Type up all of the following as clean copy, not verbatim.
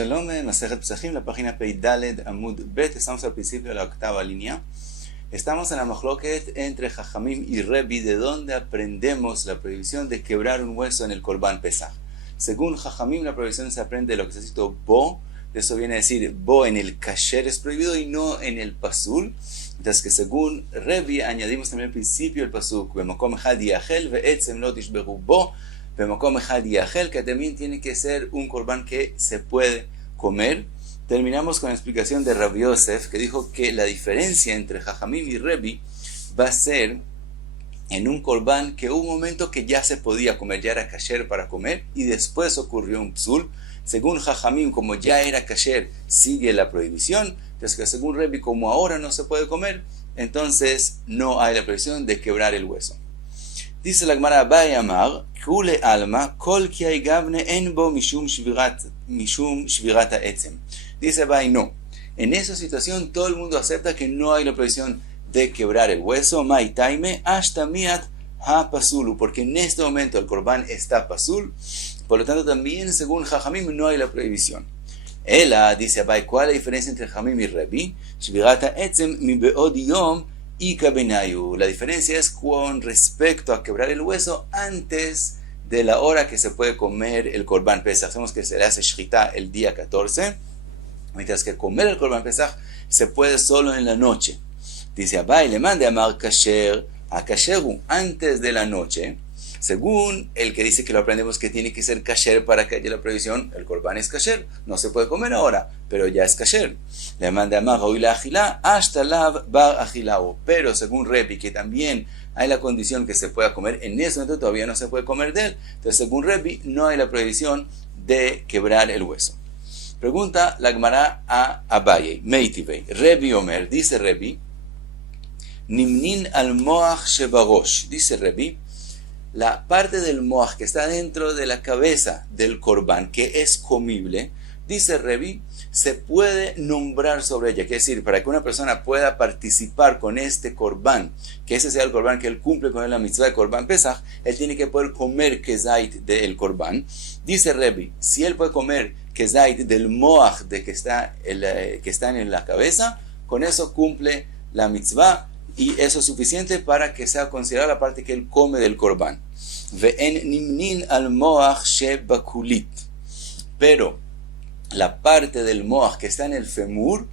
Shalom, Masejet Pesachim, la página Peidaled Amud Bet. Estamos al principio de la octava línea. Estamos en la Machloket entre Jajamim y Rebbi, de donde aprendemos la prohibición de quebrar un hueso en el Korban Pesach. Según Jajamim, la prohibición se aprende de lo que se citó Bo. Eso viene a decir Bo en el Kasher es prohibido y no en el Pasul. Entonces que según Rebbi añadimos también al principio el Pasuk Bemokom Echad Yachel ve'etzem lo tishberu bo Bemokom Echad Yachel, que también tiene que ser un Korban que se puede comer. Terminamos con la explicación de Rabbi Yosef, que dijo que la diferencia entre Jajamim y Rebbi va a ser en un Korban que hubo un momento que ya se podía comer, ya era kasher para comer, y después ocurrió un psul. Según Jajamim, como ya era kasher, sigue la prohibición. Entonces que según Rebbi, como ahora no se puede comer, entonces no hay la prohibición de quebrar el hueso. Dice la Gemara, Abai Amar, Kule Alma, Kol ki gavne en bo mishum shvirat ha'etzem. Dice Abai, no. En esa situación todo el mundo acepta que no hay la prohibición de quebrar el hueso. Mai taime hasta miat ha pasulu, porque en este momento el korban está pasul. Por lo tanto, también según Jajamim no hay la prohibición. Ela, dice Abai, ¿cuál es la diferencia entre Jajamim y Rebbi? Shvirat ha'etzem mi be'od yom ika benayu. La diferencia es con respecto a quebrar el hueso antes de la hora que se puede comer el korban pesach. Sabemos que se le hace shchita el día 14, mientras que comer el korban pesach se puede solo en la noche. Dice Abai, le mande amar kasher a kasheru antes de la noche. Según el que dice que lo aprendemos que tiene que ser kasher para que haya la prohibición, el korban es kasher, no se puede comer ahora, pero ya es kasher. Le manda amar la achila hasta lav bar achilao. Pero según Rebbi, que también hay la condición que se pueda comer, en ese momento todavía no se puede comer de él. Entonces según Rebbi no hay la prohibición de quebrar el hueso. Pregunta la Gemara a Abaye, Meitivei, Rebbi Omer, dice Rebbi, Nimnin al moach shebarosh, dice Rebbi, la parte del moach que está dentro de la cabeza del korban, que es comible, dice Rebbi, se puede nombrar sobre ella. Quiere decir, para que una persona pueda participar con este korban, que ese sea el korban que él cumple con la mitzvah de korban pesach, él tiene que poder comer kezait del korban. Dice Rebbi, si él puede comer kezait del moach de que está en la cabeza, con eso cumple la mitzvah. Y eso es suficiente para que sea considerada la parte que él come del korban. Ve'en nimnin al moach shebakulit. Pero la parte del moach que está en el femur,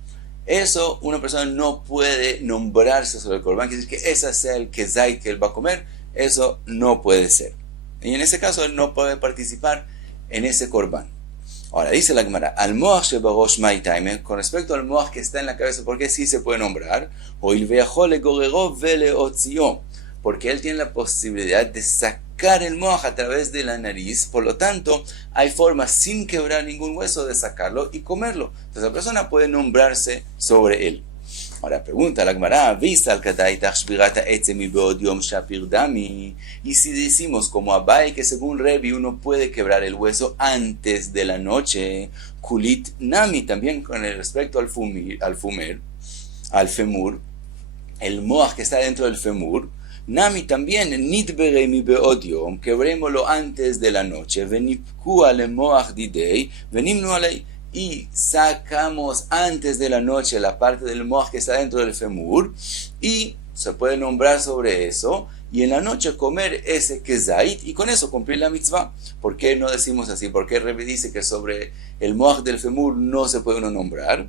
eso una persona no puede nombrarse sobre el korban, quiere decir que esa sea el kezait que él va a comer, eso no puede ser. Y en ese caso él no puede participar en ese korban. Ahora dice la Gemara, al moach shebarosh mai taime, con respecto al moach que está en la cabeza, ¿por qué sí se puede nombrar? O il ve'achol legorero veleotzio, porque él tiene la posibilidad de sacar el moach a través de la nariz, por lo tanto hay forma sin quebrar ningún hueso de sacarlo y comerlo. Entonces la persona puede nombrarse sobre él. Ahora pregunta la Gemara, vista al kataitach shvirat ha'etzem mi be'od yom shapir dami. Y si decimos como Abai que según Rebbi uno puede quebrar el hueso antes de la noche, kulit nami, también con el respecto al femur, el moach que está dentro del femur, nami también nitbere mi be'od yom, quebrémoslo antes de la noche, venipku ale moach didei, venimnu alei, y sacamos antes de la noche la parte del moach que está dentro del femur y se puede nombrar sobre eso y en la noche comer ese kezait y con eso cumplir la mitzvah. ¿Por qué no decimos así? ¿Por qué Rebbi dice que sobre el moach del femur no se puede uno nombrar?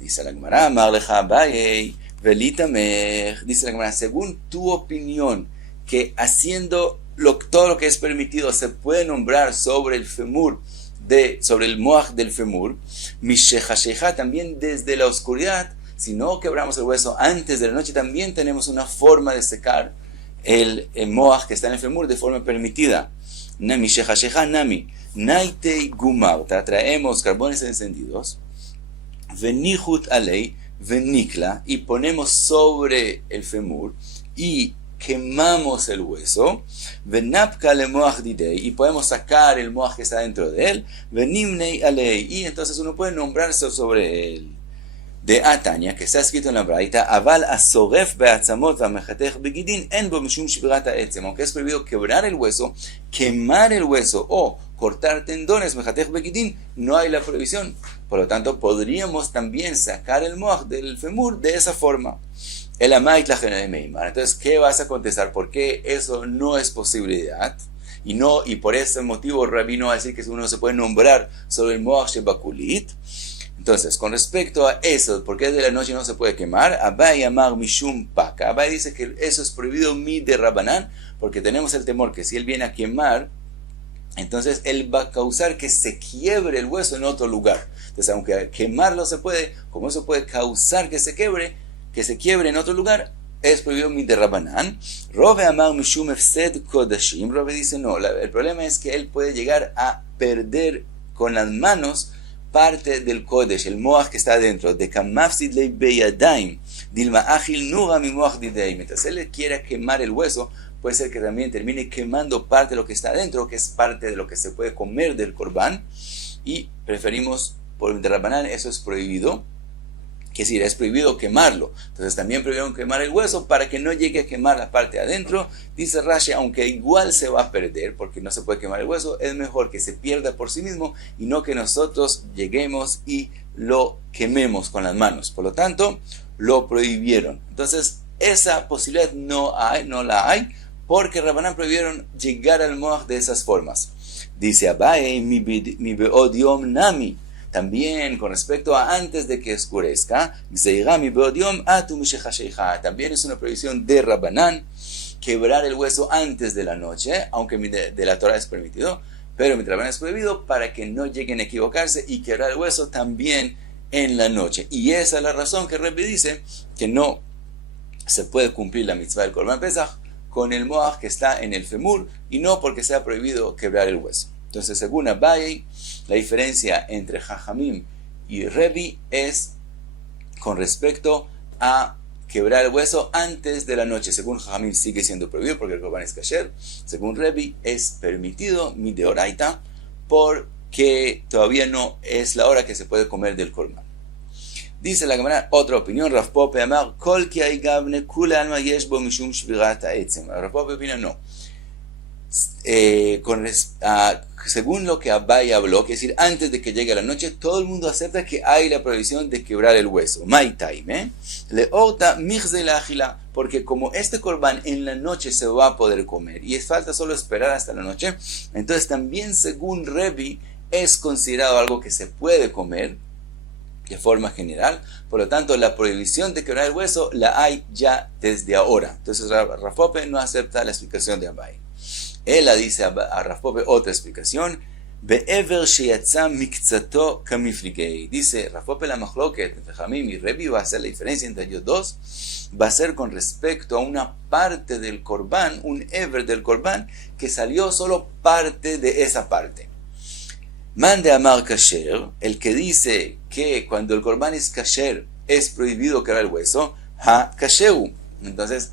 Dice la Gemara, Amar lecha Abaye velitamech, dice la Gemara, según tu opinión que haciendo todo lo que es permitido se puede nombrar sobre el femur, sobre el moach del femur, mishechashecha, también desde la oscuridad, si no quebramos el hueso antes de la noche, también tenemos una forma de secar el moach que está en el femur de forma permitida. Mishechashecha nami, naitei gumar, traemos carbones encendidos, venihut alei, venikla, y ponemos sobre el femur, y quemamos el hueso, venapka le moach didei, y podemos sacar el moach que está dentro de él, venimnei alei, y entonces uno puede nombrarse sobre él. De Atania, que está escrito en la Braita, aval asoref be'atzamot va'mechatech begidin en bo mishum shvirat ha'etzem, aunque es prohibido quebrar el hueso, quemar el hueso o cortar tendones, mejatej bekitin, no hay la prohibición. Por lo tanto, podríamos también sacar el moaj del femur de esa forma. El amait la genera de Meimar. Entonces, ¿qué vas a contestar? ¿Por qué eso no es posibilidad? Y por ese motivo, Rabino va a decir que uno se puede nombrar sobre el moaj shebakulit. Entonces, con respecto a eso, ¿por qué de la noche no se puede quemar? Abai amar mishum paka. Abai dice que eso es prohibido mi de Rabanán, porque tenemos el temor que si él viene a quemar, entonces él va a causar que se quiebre el hueso en otro lugar. Entonces, aunque quemarlo se puede, como eso puede causar que se quiebre en otro lugar, es prohibido mi de Rabanán. Rove amar mishum efsed kodashim. Rove dice no, el problema es que él puede llegar a perder con las manos parte del kodesh, el moaj que está adentro, de kamafsid lei beyadaim, dilma agil nuga mi moaj dideim. Mientras él quiera quemar el hueso, puede ser que también termine quemando parte de lo que está adentro, que es parte de lo que se puede comer del corbán, y preferimos, por el Rabbanán, eso es prohibido, que es decir, es prohibido quemarlo. Entonces también prohibieron quemar el hueso para que no llegue a quemar la parte de adentro. Dice Rashi, aunque igual se va a perder, porque no se puede quemar el hueso, es mejor que se pierda por sí mismo y no que nosotros lleguemos y lo quememos con las manos. Por lo tanto, lo prohibieron. Entonces, esa posibilidad no la hay, porque Rabbanán prohibieron llegar al moaj de esas formas. Dice Abaye, mi beodiom nami. También con respecto a antes de que oscurezca, también es una prohibición de Rabbanán quebrar el hueso antes de la noche, aunque de la Torah es permitido, pero mi Rabbanán es prohibido para que no lleguen a equivocarse y quebrar el hueso también en la noche. Y esa es la razón que Rebbe dice que no se puede cumplir la mitzvah del Korban Pesach con el moaj que está en el femur y no porque sea prohibido quebrar el hueso. Entonces, según Abaye, la diferencia entre Jajamim y Rebbe es con respecto a quebrar el hueso antes de la noche. Según Jajamim sigue siendo prohibido porque el Korban es kasher. Según Rebbe es permitido, mi deoraita, porque todavía no es la hora que se puede comer del Korban. Dice la Gemara, otra opinión, Rav Pope amar, kol ki aigavne kula alma yesh bo mishum shvirat ha'etzem. Rav Pope opina no. Según lo que Abaye habló, que es decir, antes de que llegue la noche, todo el mundo acepta que hay la prohibición de quebrar el hueso. Porque como este corbán en la noche se va a poder comer y es falta solo esperar hasta la noche, entonces también según Rebbe es considerado algo que se puede comer de forma general. Por lo tanto, la prohibición de quebrar el hueso la hay ya desde ahora. Entonces Rav Pope no acepta la explicación de Abaye. Él la dice a Rav Pope otra explicación. Dice Rav Pope la machloket entre Jamim y Rebbe va a ser la diferencia entre ellos dos. Va a ser con respecto a una parte del corbán, un ever del corbán, que salió solo parte de esa parte. Mande amar kasher, el que dice que cuando el corbán es kasher es prohibido quebrar el hueso, ha kasheru. Entonces,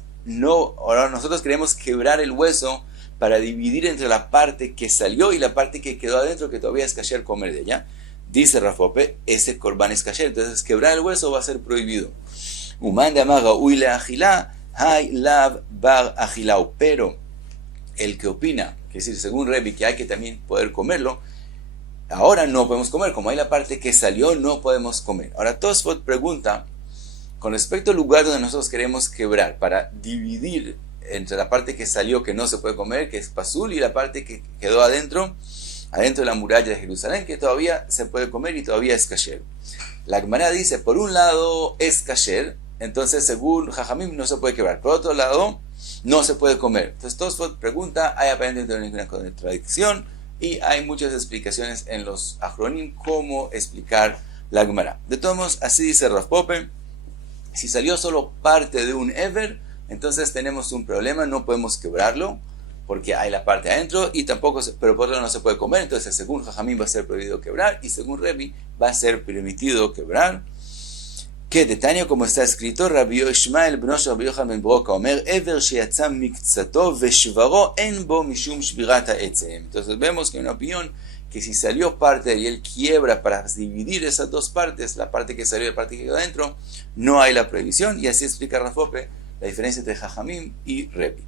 ahora nosotros queremos quebrar el hueso para dividir entre la parte que salió y la parte que quedó adentro, que todavía es kasher comer de ella. Dice Rav Pope, ese corbán es kasher, entonces quebrar el hueso va a ser prohibido. Umande amaga uile agilá, hay lav bar agilau. Pero el que opina, que es decir, según Rebbe, que hay que también poder comerlo, ahora no podemos comer, como hay la parte que salió, no podemos comer. Ahora Tosfot pregunta, con respecto al lugar donde nosotros queremos quebrar, para dividir entre la parte que salió, que no se puede comer, que es pasul, y la parte que quedó adentro de la muralla de Jerusalén, que todavía se puede comer y todavía es kasher. La Gemara dice, por un lado es kasher, entonces según Jajamim no se puede quebrar, por otro lado no se puede comer. Entonces Tosfot pregunta, hay aparentemente una contradicción, y hay muchas explicaciones en los Achronim cómo explicar la Gemara. De todos modos, así dice Rav Pope, si salió solo parte de un ever, entonces tenemos un problema, no podemos quebrarlo, porque hay la parte adentro, y tampoco, pero por otro lado no se puede comer. Entonces según Jajamim va a ser prohibido quebrar, y según Rebbe va a ser permitido quebrar. Que de Tania, como está escrito, Rabbi Ishmael bno Rabbi Yochanan ben Broka omer, ever sheyatza mikzato veshvaro en bo mishum shvirat ha'etzem. Entonces vemos que hay una opinión que si salió parte y él quiebra para dividir esas dos partes, la parte que salió y la parte que quedó adentro, no hay la prohibición, y así explica Rav Pope la diferencia entre Jajamim y Rebbe.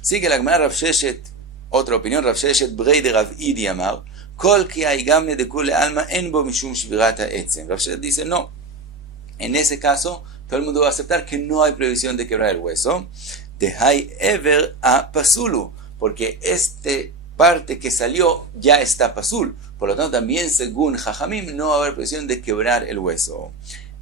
Sigue la Gemara Rav Sheshet Otra opinión, Rav Sheshet Brei de Rav Idi Amar, Kol ki hay gamne de kule alma en bo mishum shvirata etzem. Rav Sheshet dice, no, en ese caso, todo el mundo va a aceptar que no hay prohibición de quebrar el hueso. De hay ever a pasulu, porque este parte que salió ya está pasul. Por lo tanto, también según Jajamim, no va a haber prohibición de quebrar el hueso.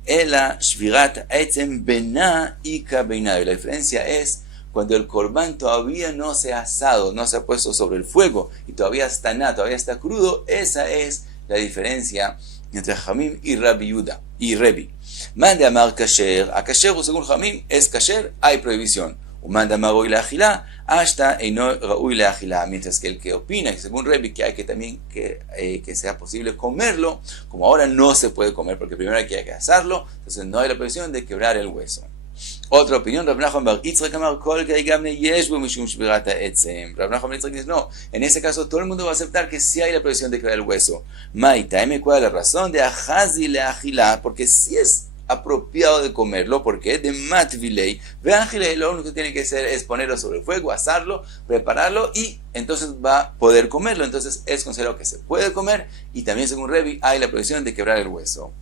Ela shvirat etzem bena ika beinayu. La diferencia es cuando el corbán todavía no se ha asado, no se ha puesto sobre el fuego y todavía está todavía está crudo. Esa es la diferencia entre Jajamim y Rabbi Yuda y Rebi. Mande amar kasher, a kasher según Jajamim es kasher, hay prohibición. Manda amar raúy la agilá, hasta eino raúy la agilá. Mientras que el que opina, según Rebi, que hay que también que sea posible comerlo, como ahora no se puede comer porque primero hay que asarlo, entonces no hay la prohibición de quebrar el hueso. Otra opinión, Rav Nachman bar Yitzchak amar kol que hay gamne yesh bo mishum shvirata etzem. Rav Nachman bar Yitzchak dice, no, en ese caso todo el mundo va a aceptar que sí hay la prohibición de quebrar el hueso. Maita, ¿cuál es la razón? De ajazi le agilá, porque sí es apropiado de comerlo, porque de matvilei, veángile, lo único que tiene que hacer es ponerlo sobre el fuego, asarlo, prepararlo y entonces va a poder comerlo. Entonces es considerado que se puede comer y también según Rebi hay la prohibición de quebrar el hueso.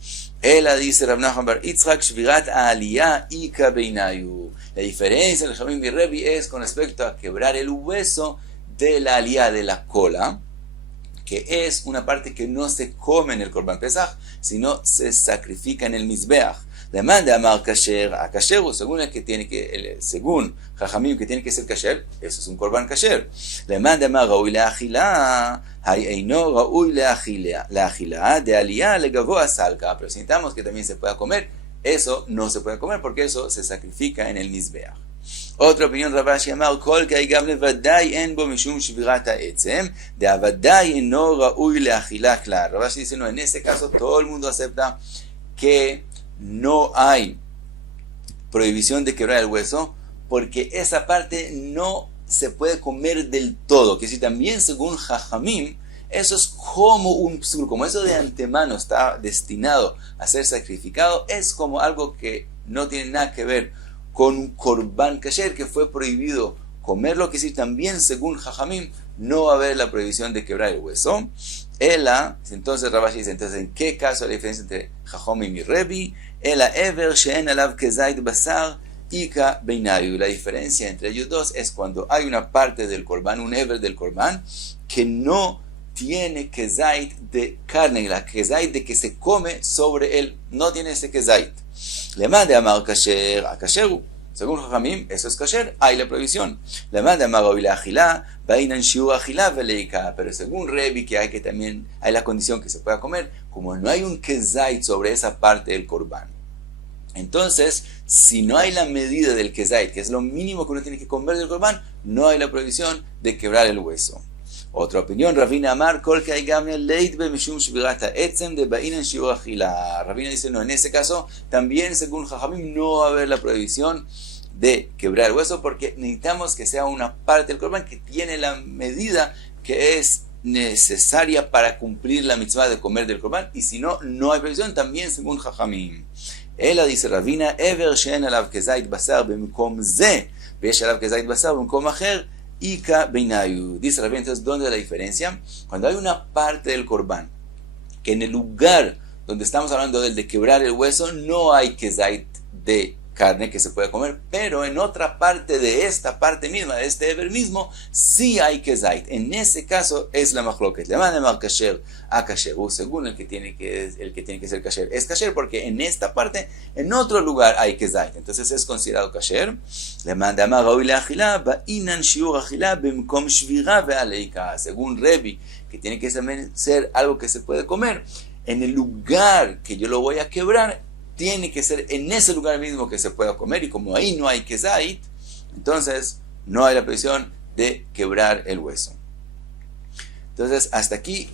Ela dice Rav Nachman bar Yitzchak shvirat aliyah ika beinayu. La diferencia entre Jajamim y Rebi es con respecto a quebrar el hueso de la aliyah, de la cola, que es una parte que no se come en el Korban Pesach, sino se sacrifica en el Mizbeach. Demanda amar kasher, a kasher, según el que tiene que, según Jajamim que tiene que ser kasher, eso es un Korban kasher. Demanda amar raúy la agilá, hay eino raúy la agilá, de aliyah le gavoa salka, pero si necesitamos que también se pueda comer, eso no se puede comer porque eso se sacrifica en el Mizbeach. Otra opinión, Rav Ashi amar kol que hay gamle vadai en bo mishum shvirata etzem de avadai no raúy le agilá klar. Rav Ashi dice, no, en ese caso todo el mundo acepta que no hay prohibición de quebrar el hueso porque esa parte no se puede comer del todo, que si también según Jajamim eso es como un psul, como eso de antemano está destinado a ser sacrificado, es como algo que no tiene nada que ver con un korban kasher que fue prohibido comerlo, que si también según Jajamim no va a haber la prohibición de quebrar el hueso. Ela, entonces Rav Ashi dice, entonces ¿en qué caso hay la diferencia entre Jajamim y Rebi? Ela ever she'en alav kezait basar ika beinayu. La diferencia entre ellos dos es cuando hay una parte del korban, un ever del korban, que no tiene kezait de carne, la kezait de que se come sobre él, no tiene ese kezait. Le manda amar kasher, a kasheru. Según Jajamim, eso es kasher, hay la prohibición. Le manda amar raúy la agilá, bainan shiur agilá veleika. Pero según Rebi, que hay que también hay la condición que se pueda comer, como no hay un kezait sobre esa parte del korban. Entonces, si no hay la medida del kezait, que es lo mínimo que uno tiene que comer del korban, no hay la prohibición de quebrar el hueso. Otra opinión, Ravina Amar, Kol que hay gamne leit be mishum shvirata etzem de bainan shiur agilá. Ravina dice, no, en ese caso, también según Jajamim no va a haber la prohibición de quebrar el hueso porque necesitamos que sea una parte del korban que tiene la medida que es necesaria para cumplir la mitzvah de comer del korban, y si no, no hay prohibición también según Jajamim. Ella dice Ravina, ever she'en alav kezait basar b'mkom ze, ve'yesh alav kezait basar b'mkom acher, ika beinayu. Dice Ravina, entonces, ¿dónde es la diferencia? Cuando hay una parte del korban que en el lugar donde estamos hablando del de quebrar el hueso no hay kezait de carne que se puede comer, pero en otra parte de esta parte misma, de este ever mismo, sí hay kezait. En ese caso es la machloket. Le manda amar kasher a kasher, según el que tiene que ser kasher es kasher, porque en esta parte, en otro lugar hay kezait. Entonces es considerado kasher. Le manda amar raúy la agilá, ba'inan shiur agilá b'mkom shvira ve'aleika. Según Rebi, que tiene que ser algo que se puede comer, en el lugar que yo lo voy a quebrar, tiene que ser en ese lugar mismo que se pueda comer, y como ahí no hay kezait, entonces no hay la prohibición de quebrar el hueso. Entonces, hasta aquí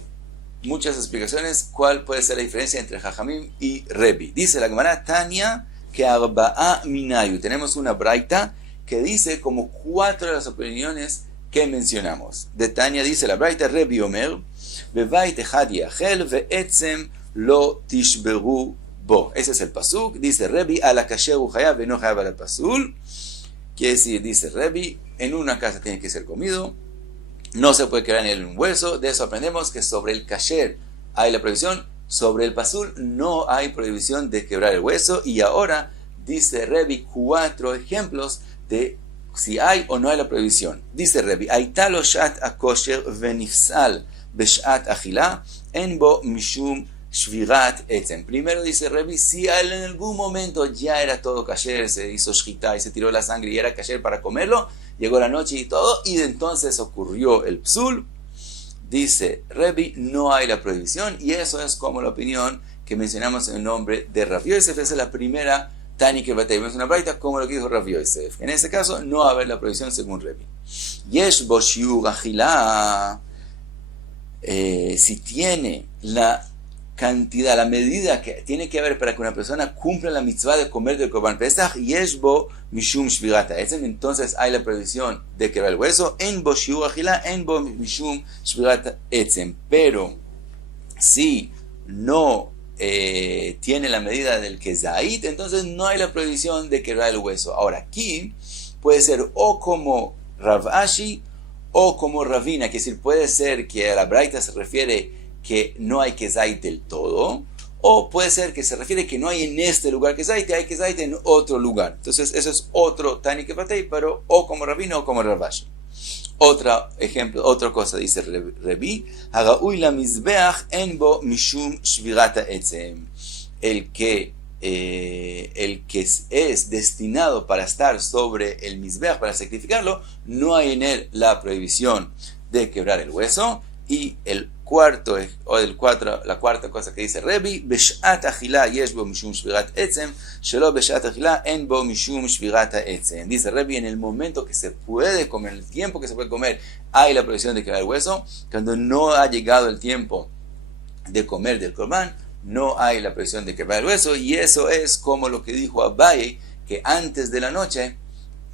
muchas explicaciones cuál puede ser la diferencia entre Jajamim y Rebi. Dice la Gemara, Tania, que arba'a minayu. Tenemos una braita que dice como 4 de las opiniones que mencionamos. De Tania dice la braita, Rebi Omer, bebait echad yachel ve'etzem lo tishberu bo. Ese es el pasuk. Dice Rebi, a la kasher uchayav ve no chayav al pasul. Quiere decir, dice Rebi, en una casa tiene que ser comido, no se puede quebrar en él un hueso. De eso aprendemos que sobre el kasher hay la prohibición, sobre el pasul no hay prohibición de quebrar el hueso. Y ahora dice Rebi 4 ejemplos de si hay o no hay la prohibición. Dice Rebi, Aitalo shat akosher venifsal beshat achila en bo mishum shvirat etzem. Primero dice Rebi, si en algún momento ya era todo kasher, se hizo shchita y se tiró la sangre y era kasher para comerlo, llegó la noche y todo, y de entonces ocurrió el psul. Dice Rebi, no hay la prohibición, y eso es como la opinión que mencionamos en el nombre de Rav Yosef. Esa es la primera Tani que vemos una braita como lo que dijo Rav Yosef. En este caso no va a haber la prohibición según Rebi. Yesh bo shiur achila, si tiene la cantidad, la medida que tiene que haber para que una persona cumpla la mitzvah de comer del Korban Pesach, yesh bo mishum shvirat etzem, entonces hay la prohibición de quebrar el hueso, en bo shiur achila, en bo mishum shvirat etzem. Pero si no tiene la medida del kezait, entonces no hay la prohibición de quebrar el hueso. Ahora aquí puede ser o como Rav Ashi o como Ravina, que es decir, puede ser que a la braita se refiere que no hay kezait del todo, o puede ser que se refiere que no hay en este lugar kezait, hay kezait en otro lugar. Entonces eso es otro Tani que patei, pero o como Ravina o como Rav Ashi. Otro ejemplo, otra cosa dice Rebi, Hagaui la mizbeach en bo mishum shvirata etzem. El que es destinado para estar sobre el mizbeach, para sacrificarlo, no hay en él la prohibición de quebrar el hueso. Y la cuarta cosa que dice Rebi, beshat achila yesh bo mishum shvirat etzem, shelo beshat achila en bo mishum shvirata etzem. Dice Rebi, en el momento que se puede comer, el tiempo que se puede comer, hay la prohibición de quebrar el hueso. Cuando no ha llegado el tiempo de comer del korban, no hay la prohibición de quebrar el hueso. Y eso es como lo que dijo Abaye, que antes de la noche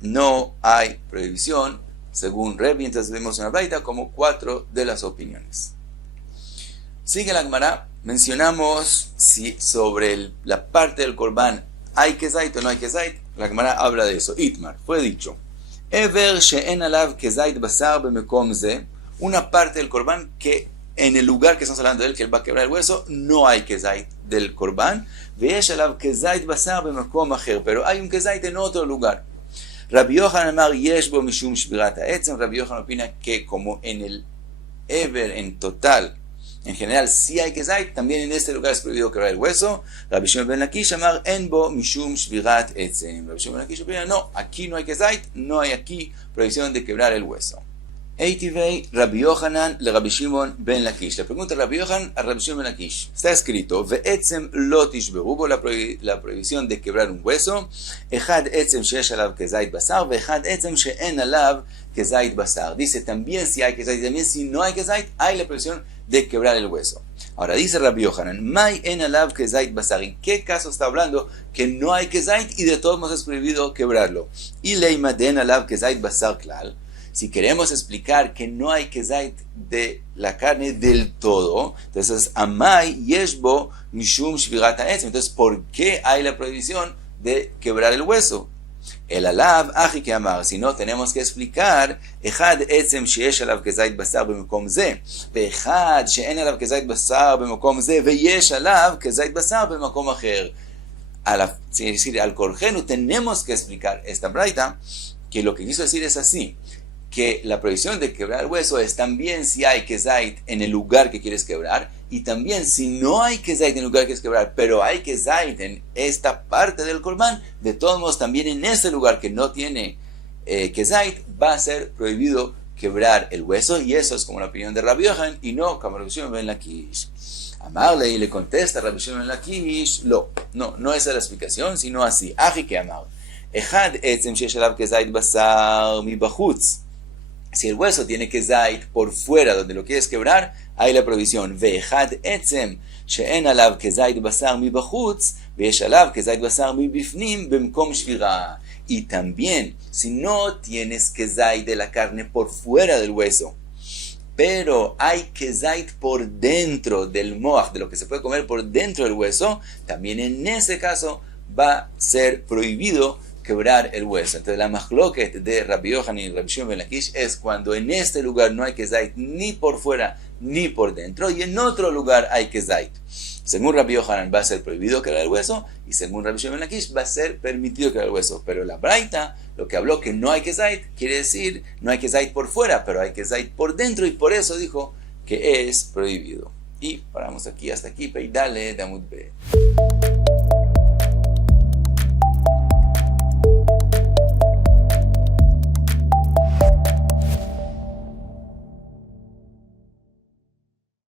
no hay prohibición según Rebi. Entonces vemos una braita como 4 de las opiniones. Sigue la Gemara, mencionamos si sobre la parte del Korban hay kezait o no hay kezait. La Gemara habla de eso. Itmar, fue dicho, Ever she'en alav kezait basar bemekom ze, una parte del Korban que en el lugar que estamos hablando de él, que él va a quebrar el hueso, no hay kezait del Korban, ve'esh alav kezait basar bemekom acher, pero hay un kezait en otro lugar. Rabbi Yochanan amar yesh bo mishum shvirat ha'etzem. Rabbi Yochanan opina que como en el Ever, en total, en general, si hay kezait, también en este lugar es prohibido quebrar el hueso. Rabbi Shimon ben Lakish amar en bo mishum shvirat etzem. Rabbi Shimon ben Lakish opina, no, aquí no hay kezait, no hay aquí prohibición de quebrar el hueso. Eitivei Rabbi Yochanan le Rabbi Shimon ben Lakish. Le pregunta Rabbi Yochanan a Rabbi Shimon ben Lakish. Está escrito, ve'etzem lo tishberu, la prohibición de quebrar un hueso. Echad etzem sheyesh alav kezait basar, ve'echad etzem she'en alav kezait basar. Dice también si hay kezait, también si no hay kezait, hay la prohibición de quebrar el hueso. Ahora dice Rabbi Yochanan, mai en alav kezait basar. ¿En qué caso está hablando que no hay kezait y de todos modos es prohibido quebrarlo? Y leima de en alav kezait basar klal. Si queremos explicar que no hay kezait de la carne del todo, entonces amai yeshbo mishum shvirat ha'etzem. Entonces, ¿por qué hay la prohibición de quebrar el hueso? El alav achi que amar. Si no, tenemos que explicar echad etzem sheyesh alav kezait basar bemekom ze, veechad she'en alav kezait basar bemekom ze, veyesh alav kezait basar bemekom acher. Es decir, al korjenu tenemos que explicar esta braita, que lo que quiso decir es así, que la prohibición de quebrar el hueso es también si hay kezait en el lugar que quieres quebrar, y también si no hay kezait en el lugar que quieres quebrar, pero hay kezait en esta parte del korban, de todos modos también en este lugar que no tiene kezait, va a ser prohibido quebrar el hueso, y eso es como la opinión de Rabbi Yochanan, y no como Rabbi Shimon ben Lakish. Amarle y le contesta Rabbi Shimon ben Lakish, no esa es la explicación, sino así, achi que amar. Echad etzem sheyesh alav kezait basar mi bachutz. Si el hueso tiene kezait por fuera donde lo quieres quebrar, hay la prohibición. Ve'echad etzem she'en alav kezait basar mi bachutz, ve'esh alav kezait basar mi bifnim bemkom shvira. Y también, si no tienes kezait de la carne por fuera del hueso, pero hay kezait por dentro del moach, de lo que se puede comer por dentro del hueso, también en ese caso va a ser prohibido quebrar el hueso. Entonces la machloket de Rabbi Yochanan y Rabbi Shimon ben Lakish es cuando en este lugar no hay kezait ni por fuera ni por dentro, y en otro lugar hay kezait. Según Rabbi Yochanan va a ser prohibido quebrar el hueso, y según Rabbi Shimon ben Lakish va a ser permitido quebrar el hueso. Pero la Braita, lo que habló que no hay kezait, quiere decir no hay kezait por fuera, pero hay kezait por dentro, y por eso dijo que es prohibido. Y paramos aquí, hasta aquí, Peidale de Amud B.